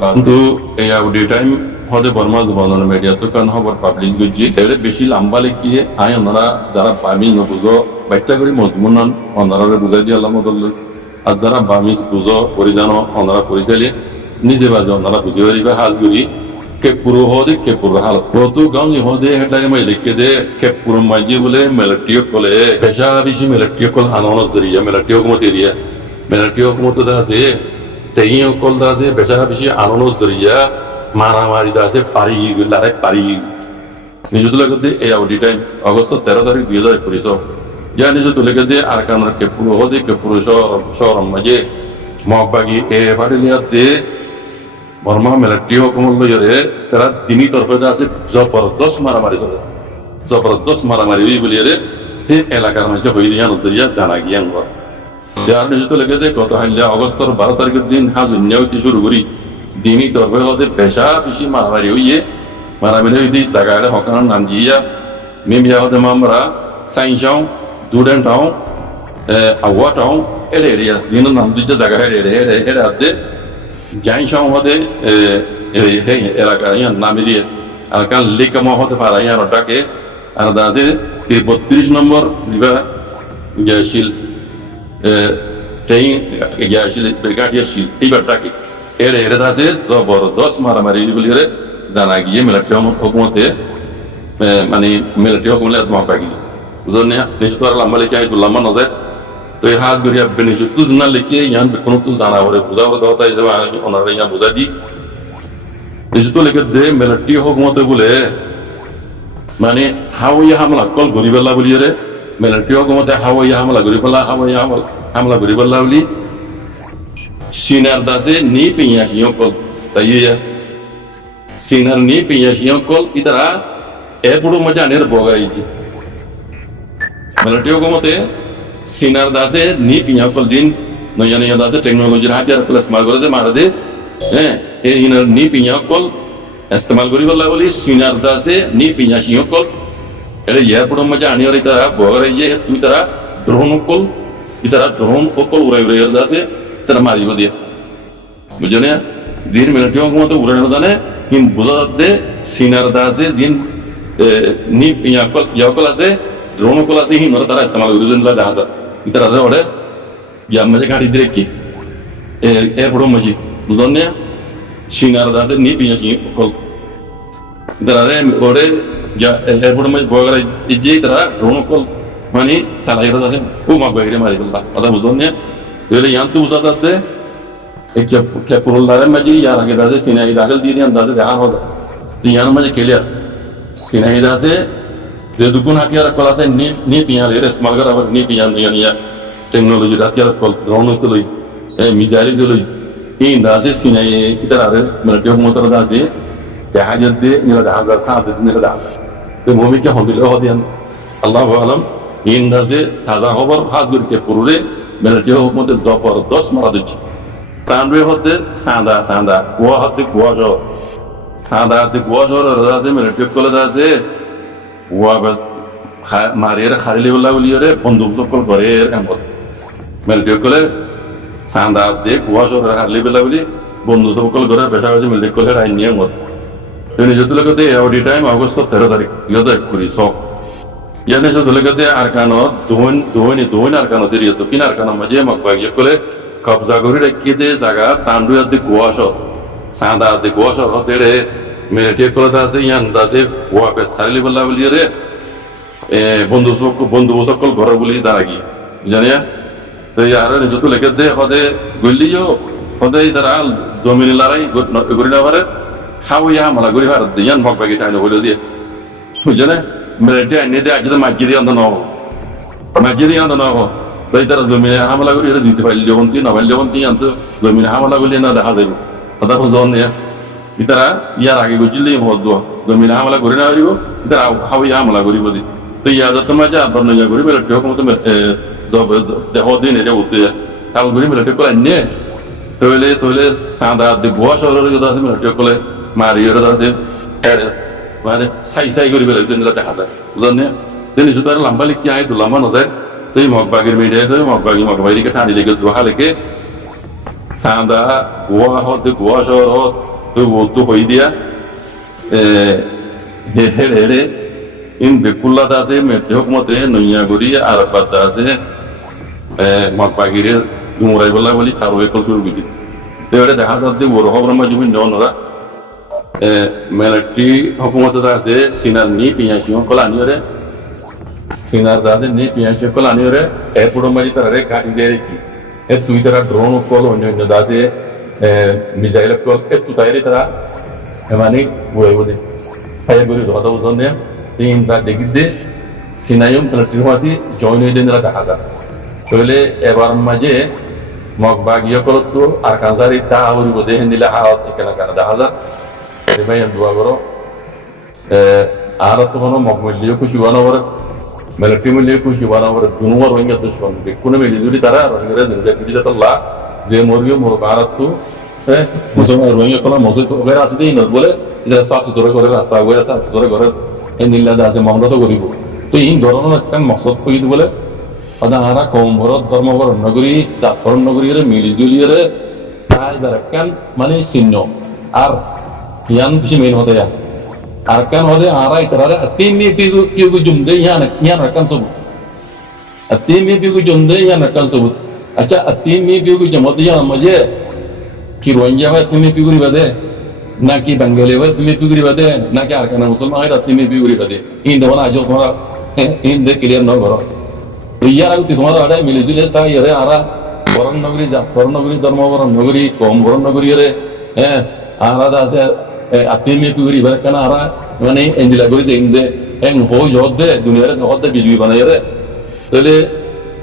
কিন্তু এই Audi time হতে বর্মা জবানের মিডিয়া তো কারণ খবর পাবলিশ করছি সেটা বেশি লম্বা লিখিয়ে আই ওনারা যারা বামি নবুঝো বাইকটা করে মজমুন ওনারা বুঝাই দিয়ে আল্লাহ মদল আর যারা বামি বুঝো পরিজানো ওনারা পরিচালিয়ে নিজে বাজে ওনারা বুঝে পারিবে হাজ করি কে পুরো হদে কে পুরো হালত তো গাঁও হদে হেটাকে মই লিখে দে কে পুরো মাঝে বলে মেলাটিও কলে পেশা বেশি মেলাটিও কল আনন্দ জরিয়া মেলাটিও কমতে এরিয়া মেলাটিও কমতে আছে তেই কল আছে পেশা বেশি আনন্দ জরিয়া মারামারি আছে পারি লারে পারি নিজে তুলে করতে এই আউডি টাইম অগস্ট 13 তারিখ 2021 যা নিজে তুলে করতে আর কানার কে পুরো হদে কে পুরো শহর মাঝে মহবাগি এ ফাড়িলিয়াতে বর্মা মেলাটিও কমল লইরে তারা দিনই তরফে আছে জবরদস্ত মারামারি চলে জবরদস্ত মারামারি বলিয়ে সেই এলাকার মধ্যে হইয়া নজরিয়া জানা গিয়া যার নিজে লেগে যে গত হাইলে অগস্টর 12 তারিখের দিন হাজ উন্নয়তি শুরু করি দিনই তরফে হতে পেশা বেশি মারামারি হইয়ে মারামারি হইতে জায়গায় হকানোর নাম দিয়া মেমিয়া হতে মামরা সাইনসাও দুডেন্টাও আওয়াটাও এর এরিয়া দিনের নাম দুইটা জায়গা হেরে হাতে যাই সম্বন্ধে এলাকা ইয়ার নামে দিয়ে এলাকার লেকামা হতে পারে ইয়ার ওটাকে আর আছে 32 নম্বর যেটা গ্যাসিল গ্যাসিল ব্রিগাডিয়ারশিল এইবারটাকে এর আছে জবরদস্ত মারামারি বলে জানা গিয়ে মিলিটারি হুকুমতে মানে মিলিটারি হুকুমলে মহাকাগি বুঝলেন না নিশ্চিত আর লম্বা লিখে লম্বা নজায় তো এই হাজ গরিয়া বেনিজু তুজ না লিখে ইয়ান কোনো তো জানা ওরে বুঝা ওরে দাও তাই যাবে ওনারা ইয়ান বুঝা দি নিশ্চিত লিখে দে মিলিটারি হুকুমতে বলে মানে হাওয়াই হামলা কল গরিবেলা বলি রে মিলিটারি হুকুমতে হাওয়াই হামলা গরিবেলা হাওয়াই হামলা গরিবেলা বলি সিনার দাসে নি পিয়াসিও কল তাইয়া সিনার নি পিয়াসিও কল ইতারা এ বড় মজা নের বগাইছে মিলিটারি হুকুমতে সিনার দাসে নি পিয়া কল দিন নয়া নয়া দাসে টেকনোলজির হাতিয়ার প্লাস মার করে দে মারা দে হ্যাঁ এই ইনার নি পিয়া কল ইস্তেমাল করি বলা বলি সিনার দাসে নি পিয়া সিও কল এরে ইয়ার পড়ো মজা আনি আর ইতারা বগাই যে তুই তারা ড্রোন কল ইতারা ড্রোন কল উড়াই উড়াই দাসে তারা মারিব দিয়ে বুঝছো না জিন মিলিটারি হুকুমতে উড়ানো জানে কিন বুঝা দে সিনার দাসে জিন নি পিয়া কল ইয়াকল আছে ড্রোন কল আছে হিন তারা ইস্তেমাল করি দিন লা দেখা ইতারা ওরে ইয়া মজা গাড়ি দিয়ে কি এ বড় মজি বুঝছো না সিনার দাসে নি পিয়া কি কল ইতারা ওরে ইয়া এ বড় মজি বগাই ইজে তারা ড্রোন কল মানে সালাইরা দাসে ও মা বাইরে মারি বললা কথা বুঝছো না তাহলে ইয়ান তো বুঝা দে কে পুরুল্লারে মাঝে ইয়ার আগে দাসে সিনাই দাখল দিয়ে দিয়ান দাসে দেখা হয়ে যায় ইয়ার মাঝে ক্লিয়ার সিনাই দাসে যে দুগুণ হাতিয়ার কলাতে নি পিয়ালে ইস্তেমাল করা আবার নি পিয়ান নিয়া টেকনোলজি হাতিয়ার কল ড্রোন হইতে লই মিসাইল দিতে লই এই দাসে সিনাই ইতার আরে মিলিটারি হুকুমতের দাসে দেখা যাচ্ছে নিলা দেখা যায় সাথ নিলা দেখা তো ভূমিকা হদিলে হদিয়ান আল্লাহু আলাম ইন দাসে তাজা খবর হাজির কে পুরুলে মিলিটারি হুকুমতে জবরদস্ত মারা দিচ্ছে প্রাণরে হতে সাদা কুয়া হতে কুয়া জ্বর সাদা হতে কুয়া জ্বর আছে মিলিটারি কলেজ আছে কুয়া মারিয়ে খারিলি বলা বলি রে বন্দুক সকল করে এরকম করে মিলিটারি কলে সাদা হতে কুয়া জ্বর খারিলি বলা বলি বন্দুক সকল করে বেটা হয়েছে মিলিটারি কলের আইন নিয়ে মত নিজে তুলে করতে আউডি টাইম অগস্ট 13 তারিখ 2021 ইয়ানে যে তুলে করতে আর কানো দোহন আর কানো দিয়ে তো কিনার কানো মাঝে মকবাগিয়ে করে কবজা করে রেখে দে জায়গা তান্ডু আদি কুয়াশ সাদা আদি কুয়াশ হতে রে মিলিটারি কলেজ আছে ইয়ান দাসে কুয়া পে সারিলি বলা বলি রে বন্ধু সকল ঘর বলি জানা কি জানিয়া তো ইয়ার নিজে তো লেখে দে হদে গলিও হদে তারা জমিন লড়াই করি না পারে হাওয়াই হামলা করি ভারত ইয়ান মকবাগি চাইনা বলে দিয়ে বুঝলে না মিলিটারি আইনে দে আজ মাঝি দিয়ে আন্দোলন হবো মাঝি দিয়ে আন্দোলন হবো তাই তারা জমিনে হামলা করি এটা দিতে পারলি যখন তুই নবাইল যখন তুই আনতো জমিনে হামলা করলে না দেখা যাবে কথা জন ইতারা ইয়ার আগে গেছিলেই হদ জমিনে হামলা করি না পারিব ইতারা হাওয়াই হামলা করিব দি তো ইয়া যত মাঝে আবার নয়া করি মিলিটারি হুকুমতে দিন এটা উঠতে কাল করি মিলিটারি করে আনে তৈলে সাদা বুয়া শহরের কথা আছে মিলিটারি করে মারি ওরা তাদের মানে সাই করি বেড়ে দেখা যায় বুঝলেন না তিনি শুধু আর লম্বা লিখি আয় তো লম্বা নজায় তুই মকবাগির মিডিয়া তুই মকবাগিকে ঠান্ডি লেগে দোহা লেগে সাদা গোয়া হতে গোয়া শহর হত তো বলতো হই দিয়া হেড়ে হেড়ে ইন বেকুল্লাত আছে মেটে হুকুমতে নইয়া করি আর বাদ আছে মগ বাগিরে উমরাই বলা বলি খারো একল শুরু করি তো এটা দেখা যাচ্ছে বড় খবর মাঝে নরা মিলিটারি হুকুমতে আছে সিনার নি পিয়াসি কল আনিওরে সিনার দাসে নি পিয়াসি কল আনিওরে এরপর মাঝে তারা গাড়ি দিয়ে রেখি তুই তারা ড্রোন কল অন্য দাসে মিসাইল কল তুই তাইরে তারা মানে বই বলে খাইয়া করি কথা বুঝন দেয় তিন তার দেখি দে সিনাইম মিলিটারি হওয়াতে জয়েন হয়ে দেন দেখা যায় তাহলে এবার মাঝে মগবা গিয়ে কল তো আর কাঁচারি তা হরিব দেখেন দিলে হাওয়াত এখানে কেন দেখা যায় ভাই দোয়া করো আর তো কোনো মগমূল্য খুশি বানা করে মিলিটারি মূল্য খুশি বানা করে দুনুয়ার রোহিঙ্গা দুশ্মন কোনো মিলি যদি তারা রোহিঙ্গা দুর্গা কুড়ি লা যে মরবিও মোর আর তো মুসলমান রোহিঙ্গা কলা মসজিদ তো ওদের আসে দিই না বলে এটা সাফ সুতরে করে রাস্তা বয়ে সাফ সুতরে করে এই নীলা আছে মন্দ তো করিব তো এই ধরনের একটা মকসদ করি বলে আরা কম ভরত ধর্মভর নগরী দাফর নগরীরে মিলিজুলিয়ে তাই বেড়াকান মানে চিহ্ন আর ইয়ান বেশি মেন হতে আর কেন হতে আরা ইতারা তিন মে পিউ জুমদে ইয়ান রাকান সবুত তিন মে পিউ জুমদে ইয়ান রাকান সবুত আচ্ছা তিন মে পিউ জমতে ইয়ান মজে কি রোহিঙ্গা হয় তুমি পিগুরি বাদে নাকি বেঙ্গলি হয় তুমি পিগুরি বাদে নাকি আর কেন মুসলমান হয় তুমি পিগুরি বাদে ইন দেবো না আজ তোমার ইন দে ক্লিয়ার ন করো ইয়ার আগে তোমার আড়ে মিলিজুলে তাই রে আরা বরণ নগরী জাতর নগরী ধর্মবরণ নগরী কম বরণ নগরী রে আলাদা আছে আত্মীয় পিগুরি এবার কেন আরা মানে এন্দিলা করি যে ইন্দে এং হো জহর দে দুনিয়ারে জহর দে ভিডিও বানাই রে তাহলে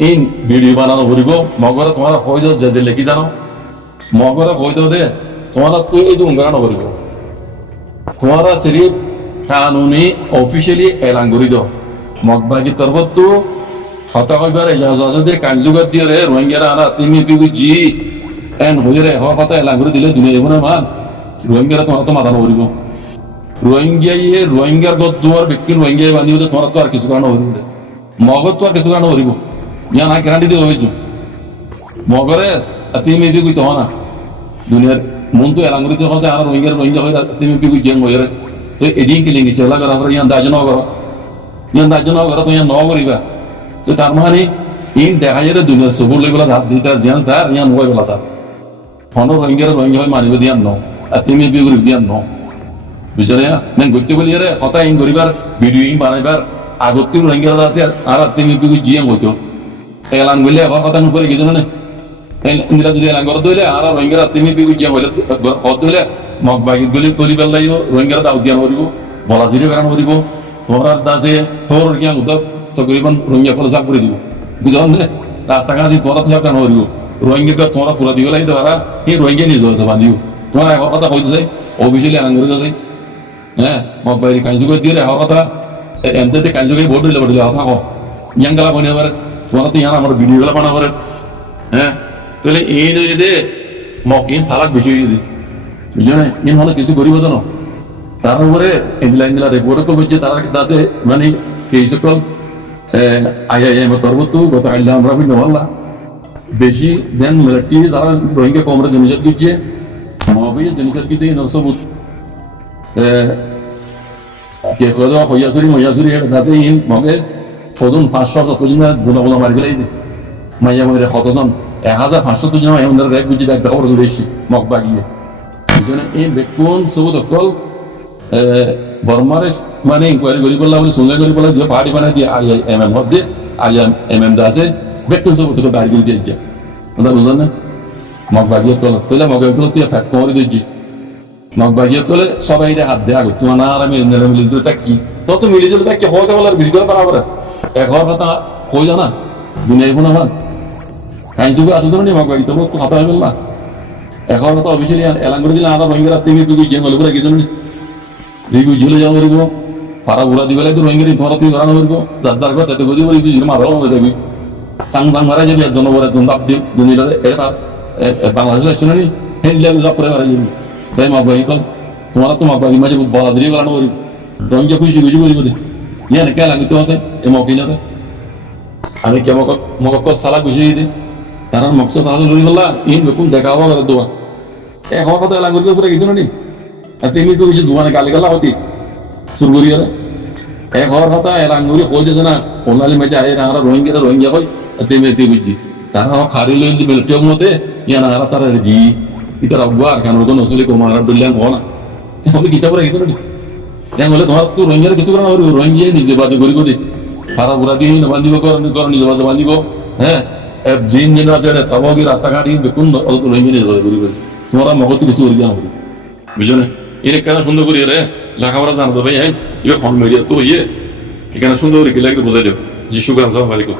ইন ভিডিও বানানো ঘুরিব মগরে তোমার হয়ে যাও যে লেখি জানো মগরে হয়ে যাও দে তোমার তো এই দুঙ্গারা নগরিব তোমার সিরিফ কানুনি অফিসিয়ালি এলান করি দাও মগবাগি তরফত তো হতা কইবার এজাজত দিয়ে কাঞ্জুগার দিয়ে রে রোহিঙ্গারা আনা তিনি পিগু জি এন হইরে হওয়া কথা এলান করে দিলে দুনিয়া এবনা মান রোহিঙ্গারা তোমার তো মাথা নগরিব রোহিঙ্গার গত দুয়ার ব্যক্তি রোহিঙ্গা বান্ধি হলে তোমার তো আর কিছু কারণ হইব মগত তো আর কিছু কারণ হইব ইয়া না গ্যারান্টি দিয়ে হইজ মগরে তুমি পিগু তো না দুনিয়ার মন তো এলান করে দিতে আর রোহিঙ্গা হয়ে তুমি পিগু জেন হইরে তো এদিন কে লিঙ্গি চেলা করা ইয়ান দাজ ন করো তো ইয়ান ন করিবা তো তার মানে ইন দেখা যায় দুনিয়ার সবুর লেগুলা হাত দিতে জিয়ান স্যার ইয়ান নয় বলা স্যার ফোনের রোহিঙ্গা হয় মানিব দিয়ান ন আর তুমি বিগুরি দিয়ান ন বুঝলে না গতি বলি রে হতা ইন করিবার ভিডিও ইন বানাইবার আগত রোহিঙ্গা আছে আর তুমি বিগু জিয়ান হইতো এলান বললে আবার কথা নুপরে গেছিল না নিরা যদি এলান করে দইলে আর রোহিঙ্গা তুমি বিগু জিয়ান হইলে হত দইলে মগ বাগি গলি করি পেলাইও রোহিঙ্গা দাও দিয়ান করিব বলা জিরো কারণ করিব তোমার দাসে তোর জ্ঞান উদক তকরিবান রোহিঙ্গা ফলে সাপ করে দিব বুঝলেন রাস্তাঘাট দিয়ে তোরা তো সাপ কেন করিব রোহিঙ্গা তোরা পুরা দিব লাগে ধরা এই রোহিঙ্গা নিয়ে ধরতে বান্ধিব তোমার এক কথা কইতে চাই অফিসিয়ালি আনন্দ করে যাই হ্যাঁ মগ বাইরে কাঞ্জু করে দিয়ে এক কথা এমতে কাঞ্জু করে ভোট দিলে কথা কো ইয়াং গেলা বানিয়ে পারে তোরা তো ইয়ান আমার ভিডিও গুলা বানা পারে হ্যাঁ তাহলে এই যে মগ ইন সালাক বেশি হয়ে দিই বুঝলেন ইন হলে কিছু করিব তো না তার উপরে ইন্দিলা রিপোর্ট করছে তারা কাছে মানে এই সকল আইআইএম তরবত গত আল্লাহ আমরা নওয়াল্লাহ বেশি যেন মিলিটারি যারা রোহিঙ্গা কমরে জিনিসের দিচ্ছে মহাবীর জিনিসের দিতে নরসবুত কে কদ হইয়াছুরি হেড আছে ইন মগে ফদুন 500 যতজন গুণগুলো মারি ফেলাই দে মাইয়া মরে কতজন 1500 জন এমন রেক বুঝি দেখ খবর বেশি মগ বাগিয়ে এজন্য এই বেকুন সবুত অকল বর্মারে মানে ইনকোয়ারি করি বললা বলে শুনলে করি বলে যে পার্টি বানাই দিয়ে আইএমএম হতে আইএমএম দা আছে বেকুন সবুত করে বাইরে দিয়ে দিচ্ছে তোমরা বুঝলেন না মগ বাগিয়ে কল তাহলে মগ বাগিয়ে তুই ফ্যাট করে দিচ্ছি মগ বাগিয়ে কলে সবাই হাত দেয়া গো তোমার আর আমি মিলে দিলে কি তো মিলে দিলে কি হয় বলার ভিডিও বানাবো এখন কথা কই জানা দুনিয়ায় কোনো হয় কাইনসুকে আসতে না মগ বাগিয়ে তো কথা হয়ে গেল না এখন তো অফিসিয়ালি এলান করে দিলে আর রোহিঙ্গা তুমি তুই যে বলে বলে গেছেন রিগু ঝুলে যাওয়া করিব ফারা ঘুরা দিব লাগে রোহিঙ্গা তোমার তুই ঘরানো করিব যার যার কথা তো গদি বলি মারো হয়ে যাবি চাং মারা যাবি একজন বলে একজন দাব দিন দুনিয়ারে এটা বাংলাদেশ আসছে না নি হেনলে জব করে মারা যাবি তাই মাগবাগি কল তোমার তো মাগবাগি মাঝে বলা দিয়ে ঘরানো করিব রোহিঙ্গা খুশি খুশি করিব ইয়ান কে লাগিতে আছে এই মকিলাতে আমি কে মক সালা খুশি দিই তার মকসদ তাহলে লই বললা ইন বেকুন দেখা হওয়া করে দোয়া এখন কথা এলাকা করে পুরো গেছিল নি আর তুমি তো ওই যে জুয়ানে গালি গালা হতি সুরগুরিয়া এক হওয়ার কথা এর আঙ্গুরি হয়ে যেত না ওনালি মেজে আয় না আর রোহিঙ্গা হয় তেমনি তুই বুঝছি তারা খারি লইন দি মিলিটিও মতে ইয়া না আর তারা জি ইতার আব্বা আর কানোর কোন আসলে কুমার দুল্লান হনা হবে কিসা করে গেতো না দেখ বলে তোমার তো রোহিঙ্গার কিছু করে না রোহিঙ্গা নিজে বাজে করি করি সারা বুড়া দিয়ে না বান্ধিব কর নিজে বাজে বান্ধিব হ্যাঁ জিন জিন আছে তাও কি রাস্তাঘাট দেখুন অত রোহিঙ্গা নিজে বাজে করি করি তোমরা মগজ কিছু করি জানা বুঝলো না এর কেন সুন্দর করি রে লেখাপড়া জানো তো ভাই হ্যাঁ এবার ফোন মেরিয়া তো ইয়ে এখানে সুন্দর করে কি লাগবে বোঝাই দেব জি শুক্রান সালাম আলাইকুম